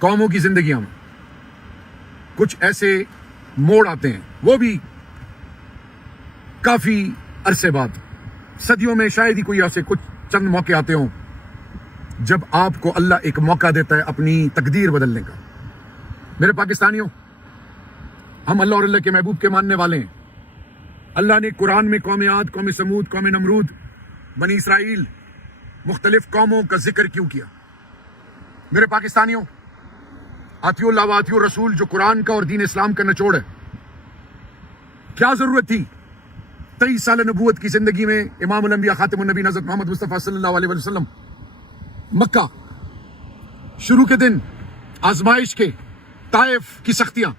قوموں کی زندگیوں میں کچھ ایسے موڑ آتے ہیں، وہ بھی کافی عرصے بعد، صدیوں میں شاید ہی کوئی ایسے کچھ چند موقع آتے ہوں جب آپ کو اللہ ایک موقع دیتا ہے اپنی تقدیر بدلنے کا۔ میرے پاکستانیوں، ہم اللہ اور اللہ کے محبوب کے ماننے والے ہیں۔ اللہ نے قرآن میں قوم عاد، قوم سمود، قوم نمرود، بنی اسرائیل، مختلف قوموں کا ذکر کیوں کیا؟ میرے پاکستانیوں، اطیعوا اللہ و اطیعوا الرسول جو قرآن کا اور دین اسلام کا نچوڑ ہے، کیا ضرورت تھی 23 سال نبوت کی زندگی میں امام الانبیاء خاتم النبی حضرت محمد مصطفیٰ صلی اللہ علیہ وسلم مکہ شروع کے دن، آزمائش کے، طائف کی سختیاں،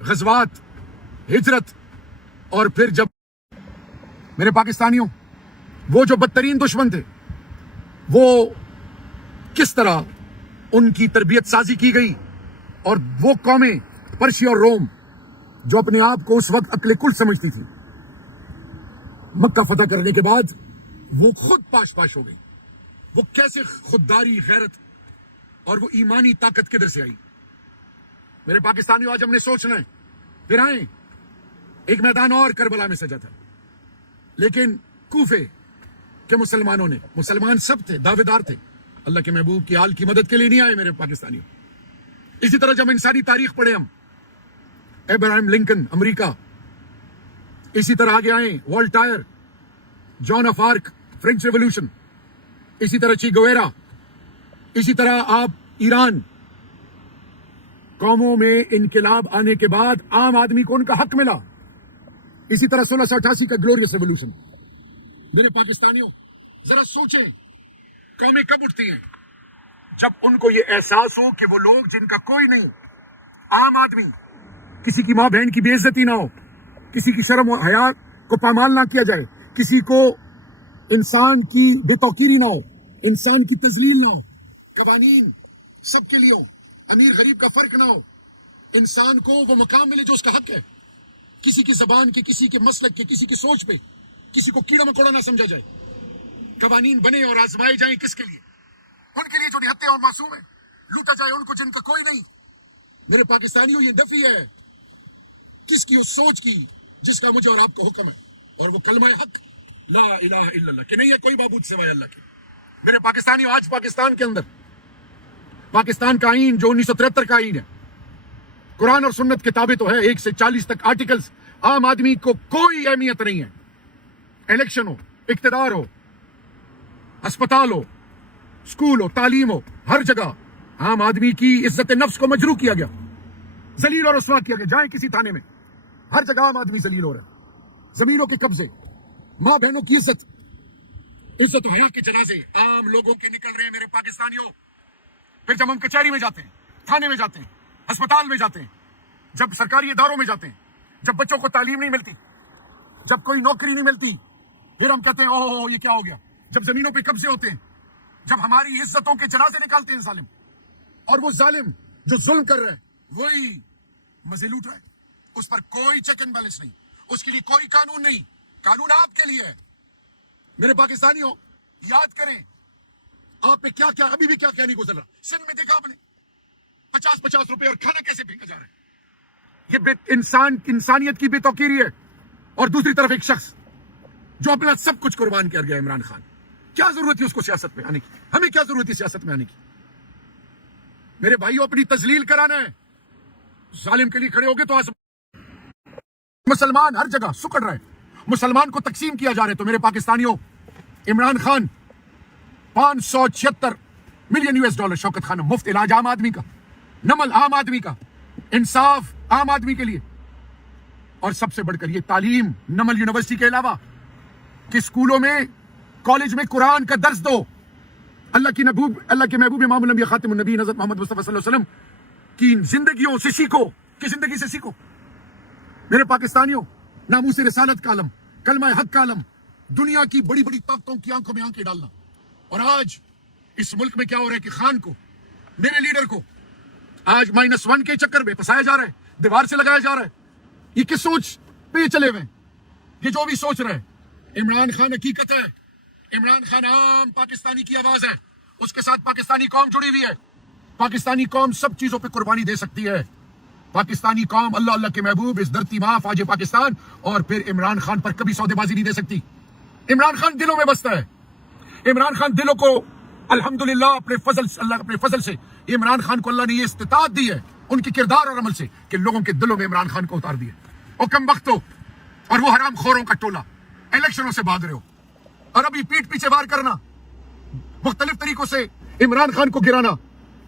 غزوات، ہجرت، اور پھر جب میرے پاکستانیوں وہ جو بدترین دشمن تھے وہ کس طرح ان کی تربیت سازی کی گئی، اور وہ قومیں پرشیا اور روم جو اپنے آپ کو اس وقت عقل کل سمجھتی تھی، مکہ فتح کرنے کے بعد وہ خود پاش ہو گئی۔ وہ کیسے خودداری، غیرت اور وہ ایمانی طاقت کدھر سے آئی؟ میرے پاکستانیوں، آج ہم نے سوچنا ہے، پھر آئیں ایک میدان اور کربلا میں سجا تھا، لیکن کوفے کے مسلمانوں نے، مسلمان سب تھے، دعوے دار تھے، اللہ کے محبوب کی آل کی مدد کے لیے نہیں آئے میرے پاکستانیوں۔ اسی طرح جب انسانی تاریخ پڑھے ہم، ابراہیم لنکن امریکہ، اسی طرح آگے آئیں والٹائر، جان آف آرک، فرینچ ریولوشن، اسی طرح چی گویرا، اسی طرح آپ ایران، قوموں میں انقلاب آنے کے بعد عام آدمی کو ان کا حق ملا، اسی طرح 1688 کا گلوریس ریولوشن۔ میرے پاکستانیوں، ذرا سوچیں، قومیں کب اٹھتی ہیں؟ جب ان کو یہ احساس ہو کہ وہ لوگ جن کا کوئی نہیں، عام آدمی، کسی کی ماں بہن کی بے عزتی نہ ہو، کسی کی شرم و حیا کو پامال نہ کیا جائے، کسی کو انسان کی بے توقیری نہ ہو، انسان کی تذلیل نہ ہو، قوانین سب کے لیے ہو، امیر غریب کا فرق نہ ہو، انسان کو وہ مقام ملے جو اس کا حق ہے، کسی کی زبان کے، کسی کے مسلک کے، کسی کی سوچ پہ کسی کو کیڑا مکوڑا نہ سمجھا جائے، قوانین بنے اور آزمائے جائیں کس کے لیے؟ ان کے لیے جو نہتے اور معصوم ہیں، لوٹا جائے ان کو جن کا کوئی نہیں۔ میرے پاکستانیوں، یہ نفی ہے کس کی؟ اس سوچ کی جس کا مجھے اور آپ کو حکم ہے، اور وہ کلمہ حق لا الہ الا اللہ کہ نہیں ہے کوئی معبود سوائے اللہ کے۔ میرے پاکستانیوں، آج پاکستان کے اندر پاکستان کا آئین جو 1973 کا آئین ہے، قرآن اور سنت کتابیں تو ہے 1 سے 40 تک آرٹیکلز، عام آدمی کو کوئی اہمیت نہیں ہے۔ الیکشن ہو، اقتدار ہو، ہسپتال ہو، اسکول ہو، تعلیم ہو، ہر جگہ عام آدمی کی عزت نفس کو مجروح کیا گیا، ذلیل اور رسوا کیا گیا۔ جائیں کسی تھانے میں، ہر جگہ عام آدمی ذلیل ہو رہا ہے، زمینوں کے قبضے، ماں بہنوں کی عزت و حیا کے جنازے عام لوگوں کے نکل رہے ہیں میرے پاکستانیوں۔ پھر جب ہم کچہری میں جاتے ہیں، تھانے میں جاتے ہیں، ہسپتال میں جاتے ہیں، جب سرکاری اداروں میں جاتے ہیں، جب بچوں کو تعلیم نہیں ملتی، جب کوئی نوکری نہیں ملتی، پھر ہم کہتے ہیں اوہ یہ کیا ہو گیا۔ جب زمینوں پہ قبضے ہوتے ہیں، جب ہماری عزتوں کے جنازے نکالتے ہیں ظالم، اور وہ ظالم جو ظلم کر رہا ہے وہی مزے لوٹ رہا ہے، اس پر کوئی چیک اینڈ بیلنس نہیں، اس کے لیے کوئی قانون نہیں، قانون آپ کے لیے ہے۔ میرے پاکستانیوں، یاد کریں آپ پہ کیا کیا ابھی بھی کیا نہیں گزر رہا۔ سندھ میں دیکھا آپ نے 50 روپے اور کھانا کیسے پھینکا جا رہا ہے۔ یہ انسانیت کی بے توقیری ہے۔ اور دوسری طرف ایک شخص جو اپنا سب کچھ قربان کر گیا، عمران خان، کیا ضرورت ہے اس کو سیاست میں آنے کی؟ ہمیں کیا ضرورت ہے سیاست میں آنے کی؟ میرے بھائیوں، اپنی تذلیل کرانا ہے، ظالم کے لیے کھڑے ہوگے تو مسلمان ہر جگہ سکڑ رہے ہیں، مسلمان کو تقسیم کیا جا رہا ہے۔ تو میرے پاکستانیوں، عمران خان 576 ملین $، شوکت خان مفت علاج عام آدمی کا، نمل عام آدمی کا، انصاف عام آدمی کے لیے، اور سب سے بڑھ کر یہ تعلیم نمل یونیورسٹی کے علاوہ کہ اسکولوں میں، کالج میں قرآن کا درس دو۔ اللہ کے محبوب امام الانبیاء خاتم النبی حضرت محمد مصطفیٰ صلی اللہ علیہ وسلم کی زندگیوں سے سیکھو، کی زندگی سے سیکھو۔ میرے پاکستانیوں، ناموس رسالت کا علم، کلمہ حق کا علم، دنیا کی بڑی بڑی طاقتوں کی آنکھوں میں آنکھیں ڈالنا۔ اور آج اس ملک میں کیا ہو رہا ہے کہ خان کو، میرے لیڈر کو آج -1 کے چکر میں پھنسایا جا رہا ہے، دیوار سے لگایا جا رہا ہے۔ یہ کس سوچ پہ یہ چلے ہوئے ہیں؟ یہ جو بھی سوچ رہے ہیں، عمران خان حقیقت ہے، عمران خان عام پاکستانی کی آواز ہے، اس کے ساتھ پاکستانی قوم جڑی ہوئی ہے۔ पाकिस्तानी कौम सब चीजों पे कुर्बानी दे सकती है। पाकिस्तानी कौम अल्लाह अल्लाह के महबूब, इस धरती माँ फाज पाकिस्तान और फिर इमरान खान पर कभी सौदेबाजी नहीं दे सकती। इमरान खान दिलों में बसता है। इमरान खान दिलों को अल्हम्दुलिल्लाह अपने फजल से, अल्लाह अपने फजल से इमरान खान को अल्लाह ने ये इस्तिताअत दी है उनके किरदार और अमल से कि लोगों के दिलों में इमरान खान को उतार दिया। और कम वक्त हो और वो हराम खोरों का टोला इलेक्शनों से भाग रहे हो और अभी पीठ पीछे वार करना, मुख्तलिफ तरीकों से इमरान खान को गिराना।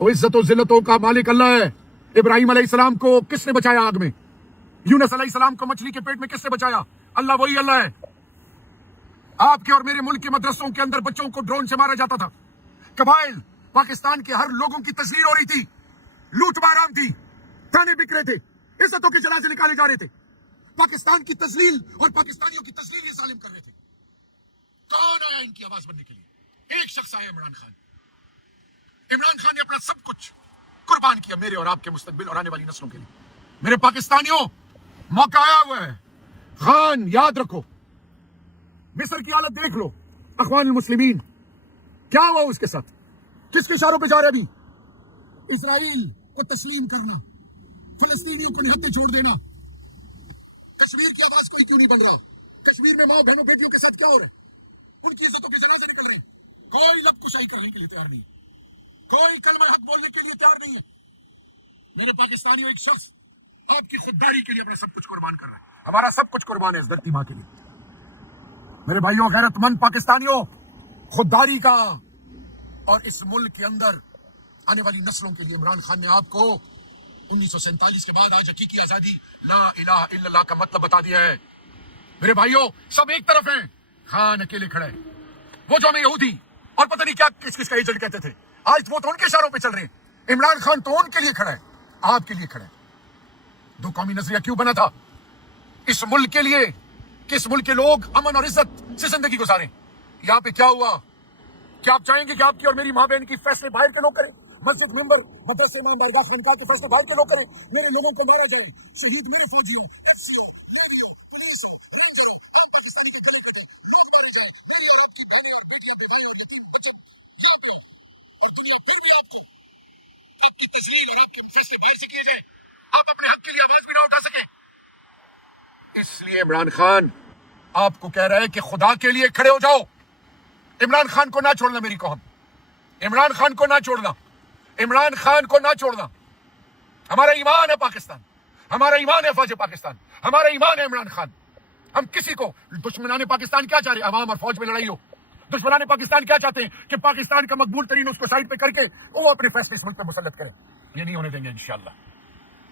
वो इज्जतों जिल्लतों का मालिक अल्लाह है। इब्राहिम अलैहिस्सलाम को किसने बचाया आग में? यूनुस अलैहिस्सलाम को मछली के पेट में किसने बचाया? अल्लाह, वही अल्लाह है। आपके और मेरे मुल्क के मदरसों के अंदर बच्चों को ड्रोन से मारा जाता था। कबाइल पाकिस्तान के हर लोगों की तस्वीर हो रही थी, लूट माराम थी, थाने बिक रहे थे, इज्जतों के जनाजे निकाले जा रहे थे। पाकिस्तान की तस्लील और पाकिस्तानियों की तस्लील ये जालिम कर रहे थे। कौन आया इनकी आवाज बनने के लिए? एक शख्स आया, इमरान खान। इमरान खान ने अपना सब कुछ कुर्बान किया मेरे और आपके मुस्तकबिल और आने वाली नस्लों के लिए। मेरे पाकिस्तानियों, मौका आया हुआ है। खान याद रखो, मिस्र की हालत देख लो, अखवानुल मुस्लिमीन क्या हुआ उसके साथ, किसके इशारों पे जा रहे अभी? इजराइल को तस्लीम करना, फलस्तीनियों को निहत्थे छोड़ देना। कश्मीर की आवाज कोई क्यों नहीं बन रहा? कश्मीर में माँ बहनों बेटियों के साथ क्या हो रहा है? उनकी इज्जतों के जनाजे निकल रही। कोई लब कुशाई करने के लिए तैयार नहीं, कोई कलमा हक बोलने के लिए तैयार नहीं है। मेरे पाकिस्तानियों, एक शख्स आपकी खुददारी के लिए अपना सब कुछ कुर्बान कर रहा है। हमारा सब कुछ कुर्बान है इस धरती माँ के लिए। मेरे भाइयों, गैरतमंद पाकिस्तानियों, खुददारी का और इस मुल्क के अंदर आने वाली नस्लों के लिए इमरान खान ने आपको 1947 के बाद आज हकीकी आजादी ला इलाहा इल्लल्लाह का मतलब बता दिया है। मेरे भाइयों, सब एक तरफ हैं, खान अकेले खड़े हैं। वो जो हमें यहूदी और पता नहीं क्या किस किस का एजेंट कहते थे, आज वो तो उनके इशारों पे चल रहे हैं। इमरान खान तो उनके लिए खड़ा है, आपके लिए खड़ा है। दो कौमी नजरिया क्यों बना था? इस मुल्क के लिए कि इस मुल्क के लोग अमन और इज्जत से जिंदगी गुजारें। यहाँ पे क्या हुआ? क्या आप चाहेंगे कि आपकी और मेरी माँ बहन की फैसले बाहर के लोग करें? मस्जिद मेंबर मदरसे में दरगाह खानकाह के फैसले बाहर के लोग करें? मेरे लोगों को मारा जाए, शहीद मेरे फौजी और दुनिया फिर भी आपको आपकी तस्लील और आपके फैसले बाहर से किए जाए, आप अपने हक के लिए आवाज भी ना उठा सके। इसलिए इमरान खान आपको कह रहा है कि खुदा के लिए खड़े हो जाओ। इमरान खान को ना छोड़ना मेरी कौम, इमरान खान को ना छोड़ना, इमरान खान को ना छोड़ना। हमारा ईमान है पाकिस्तान, हमारा ईमान है फौज पाकिस्तान, हमारा ईमान है इमरान खान। हम किसी को, दुश्मनाने पाकिस्तान क्या चाह रहे? अवाम और फौज में लड़ाई हो। दुश्मनाने पाकिस्तान क्या चाहते हैं कि पाकिस्तान का मकबूल तरीन उसको साइड पे करके वो अपने फैसले इस मुल्क पे मुसल्लत करें। ये नहीं होने देंगे इंशाअल्लाह।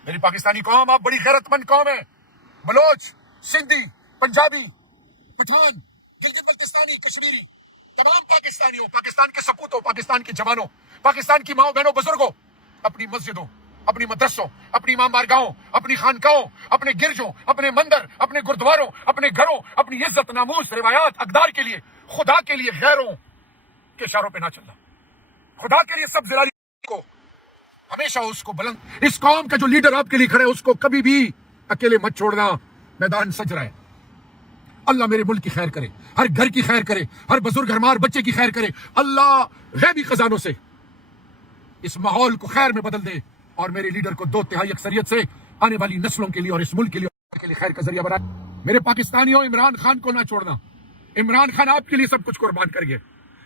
मेरी पाकिस्तानी कौम, आप बड़ी गैरतमंद कौम है। बलोच, सिंधी, पंजाबी, पठान, गिलगित बल्तिस्तानी, कश्मीरी, तमाम पाकिस्तानियों, पाकिस्तान के सपूतों, पाकिस्तान के जवानों, पाकिस्तान की माओ बहनों, बुजुर्गों, अपनी मस्जिदों, अपनी मदरसों, अपनी इमाम बारगाहों, अपनी खानकाहों, अपने गिरजों, अपने मंदिर, अपने गुरुद्वारों, अपने घरों, अपनी इज्जत, नामूस, रिवायात, अकदार के लिए, खुदा के लिए गैरों के इशारों पे ना चलना। खुदा के लिए सब जिलाली को हमेशा उसको बुलंद, इस कौम का जो लीडर आपके लिए खड़े है उसको कभी भी अकेले मत छोड़ना। मैदान सज रहा है। अल्लाह मेरे मुल्क की खैर करे, हर घर की खैर करे, हर बुजुर्ग हमार बच्चे की खैर करे। अल्लाह गैबी खजानों से इस माहौल को खैर में बदल दे और मेरे लीडर को 2/3 अक्सरियत से आने वाली नस्लों के लिए और इस मुल्क के लिए खैर का जरिया बनाए। मेरे पाकिस्तानियों, इमरान खान को ना छोड़ना। इमरान खान आपके लिए सब कुछ कुर्बान कर गए।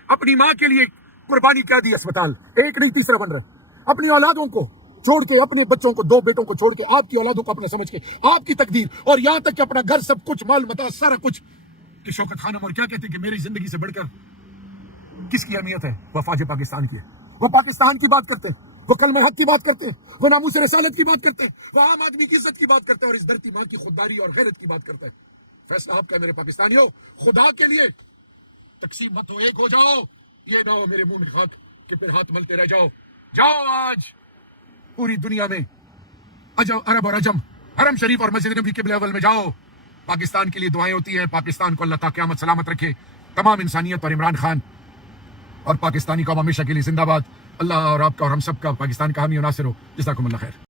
अपनी माँ के लिए कुर्बानी क्या दी? अस्पताल एक नहीं तीसरा बन रहा है। अपनी औलादों को छोड़ के, अपने बच्चों को, 2 बेटों को छोड़ के, आपकी औलादों को अपना समझ के, आपकी तकदीर और यहां तक कि अपना घर, सब कुछ, माल मता, सारा कुछ कि शौकत खानम और क्या कहते हैं कि मेरी जिंदगी से बढ़कर किसकी अहमियत है? वह फौज पाकिस्तान की है। वो पाकिस्तान की बात करते हैं, वो कलमा हक की बात करते हैं, वो नामूस रसालत की बात करते हैं, वो आम आदमी की इज्जत की बात करते हैं और इस धरती माँ की खुददारी और गैरत की बात करते हैं। फैसला आपका है मेरे पाकिस्तानियों। खुदा के लिए तकसीम मत हो, एक हो जाओ। ये ना हो मेरे मुंह में हाथ कि फिर हाथ मलते रह जाओ। जाओ आज पूरी दुनिया में अरब और अजम, हरम शरीफ और मस्जिद नबी के लेवल में जाओ। पाकिस्तान के लिए दुआएं होती हैं। पाकिस्तान को अल्लाह ताला क़यामत सलामत रखे। तमाम इंसानियत और इमरान खान और पाकिस्तानी कौम हमेशा के लिए जिंदाबाद। अल्लाह और आपका और हम सब का पाकिस्तान का हामी और नासिर हो। जज़ाकुमुल्लाह खैर।